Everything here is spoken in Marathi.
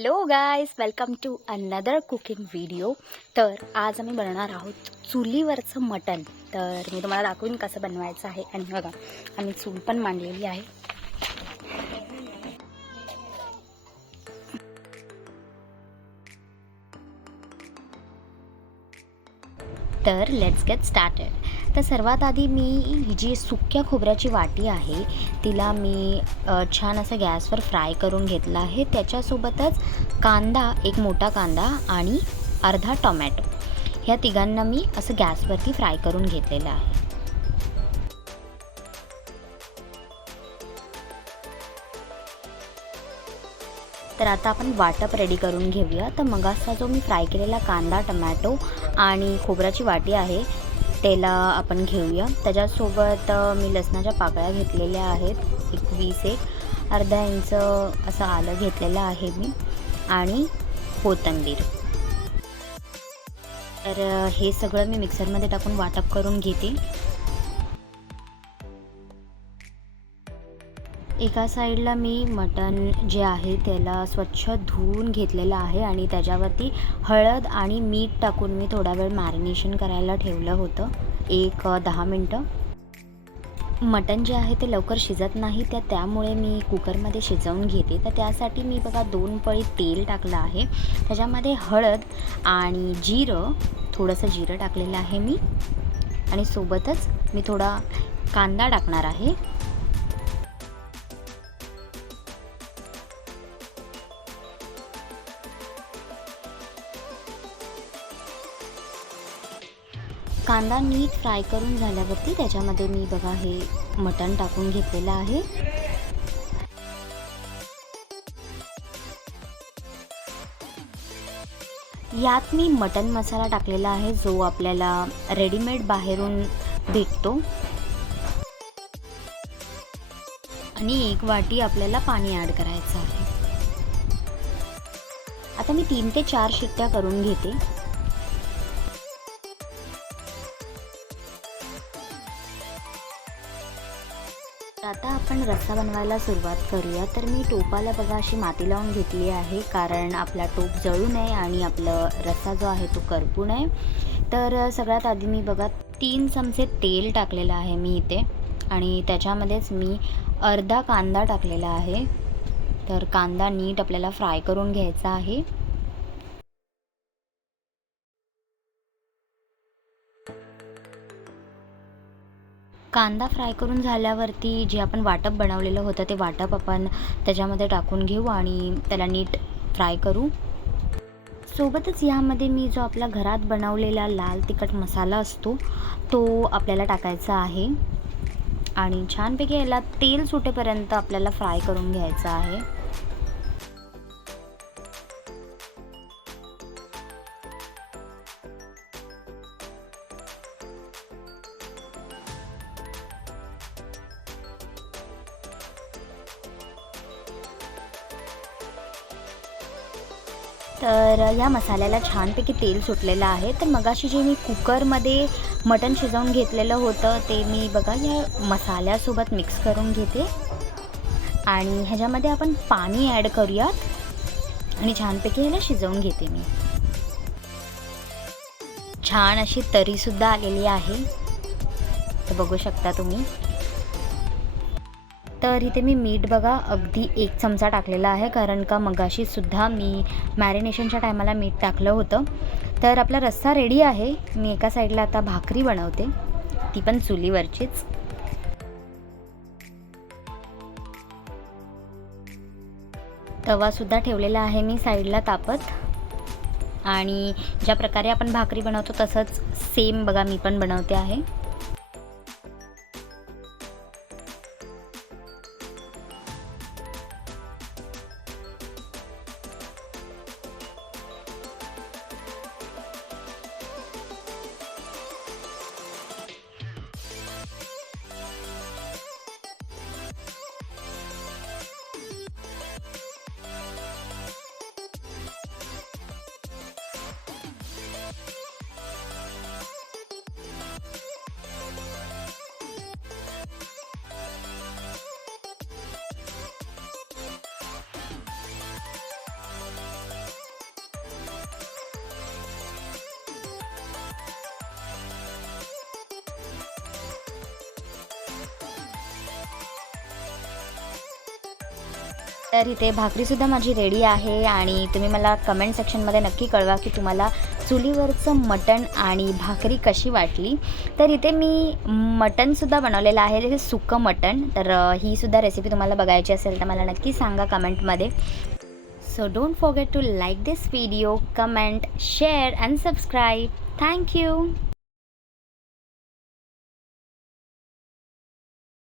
Hello guys, welcome to another cooking video. तर आज आम्ही बनवणार आहोत चुलीवरचं मटण. तर मी तुम्हाला दाखवून कसं बनवायचं आहे. आणि बघा, आम्ही चूल पण मांडलेली आहे. तर लेट्स गेट स्टार्टेड. तर सर्वात आधी मी ही जी सुक्या खोबऱ्याची वाटी आहे तिला मी छान असं गॅसवर फ्राय करून घेतलं आहे. त्याच्यासोबतच कांदा, एक मोठा कांदा आणि अर्धा टोमॅटो, ह्या तिघांना मी असं गॅसवरती फ्राय करून घेतलेलं आहे. तर आता आपण वाटप रेडी करून घेऊया. तर मगाचा जो मी फ्राय केलेला कांदा, टमॅटो आणि खोबऱ्याची वाटी आहे त्याला आपण घेऊया. त्याच्यासोबत मी लसणाच्या पाकळ्या घेतलेल्या आहेत, एक 20 अर्धा इंच असं आलं घेतलेलं आहे मी, आणि कोथिंबीर. तर हे सगळं मी मिक्सरमध्ये टाकून वाटप करून घेते. एका साईडला मी मटण जे आहे त्याला स्वच्छ धुवून घेतलेलं आहे आणि त्याच्यावरती हळद आणि मीठ टाकून मी थोडा वेळ मॅरिनेशन करायला ठेवलं होतं, एक 10 मिनटं. मटण जे आहे ते लवकर शिजत नाही, त्यामुळे मी कुकरमध्ये शिजवून घेते. तर त्यासाठी मी बघा 2 पळी तेल टाकलं आहे. त्याच्यामध्ये हळद आणि जिरं, थोडंसं जिरं टाकलेलं आहे मी, आणि सोबतच मी थोडा कांदा टाकणार आहे. कांदा नीट फ्राय करून झाल्यावरती त्याच्यामध्ये मी बघा हे मटण टाकून घेतलेलं आहे. यात मी मटण मसाला टाकलेला आहे, जो आपल्याला रेडीमेड बाहेरून भेटतो, आणि 1 वाटी आपल्याला पाणी ॲड करायचं आहे. आता मी 3 ते 4 शिट्ट्या करून घेते. आता आपण रस्सा बनवायला सुरुवात करूया. तर मी टोपाला बघा अशी माती लावून घेतली आहे, कारण आपला टोप जळू नये आणि आपलं रस्सा जो आहे तो करपू नये. तर सगळ्यात आधी मी बघा 3 चमचे तेल टाकलेलं आहे मी इथे, आणि त्याच्यामध्येच मी अर्धा कांदा टाकलेला आहे. तर कांदा नीट आपल्याला फ्राय करून घ्यायचा आहे. कांदा फ्राय करून झाल्यावरती जे आपण वाटप बनवलेलं होतं ते वाटप आपण त्याच्यामध्ये टाकून घेऊ आणि त्याला नीट फ्राय करू. सोबतच यामध्ये मी जो आपला घरात बनवलेला लाल तिखट मसाला असतो तो आपल्याला टाकायचा आहे, आणि छानपैकी याला तेल सुटेपर्यंत आपल्याला फ्राय करून घ्यायचं आहे. तर या मसाल्याला छानपैकी तेल सुटलेलं आहे. तर मगाशी जे मी कुकरमध्ये मटण शिजवून घेतलेलं होतं ते मी बघा या मसाल्यासोबत मिक्स करून घेते, आणि ह्याच्यामध्ये आपण पाणी ॲड करूयात आणि छानपैकी ह्याला शिजवून घेते मी. छान अशी तरीसुद्धा आलेली आहे, तर बघू शकता तुम्ही. तर इथे मी मीठ बघा अगदी 1 चमचा टाकलेला आहे, कारण का मगाशीसुद्धा मी मॅरिनेशनच्या टायमाला मीठ टाकलं होतं. तर आपला रस्सा रेडी आहे. मी एका साईडला आता भाकरी बनवते, ती पण चुलीवरचीच. तवासुद्धा ठेवलेला आहे मी साईडला तापत, आणि ज्या प्रकारे आपण भाकरी बनवतो तसंच सेम बघा मी पण बनवते आहे. तर इथे भाकरीसुद्धा माझी रेडी आहे आणि तुम्ही मला कमेंट सेक्शनमध्ये नक्की कळवा की तुम्हाला चुलीवरचं मटण आणि भाकरी कशी वाटली. तर इथे मी मटणसुद्धा बनवलेलं आहे, ते सुकं मटण. तर ही सुद्धा रेसिपी तुम्हाला बघायची असेल तर मला नक्की सांगा कमेंटमध्ये. So don't forget to like this video, comment, share and subscribe. Thank you.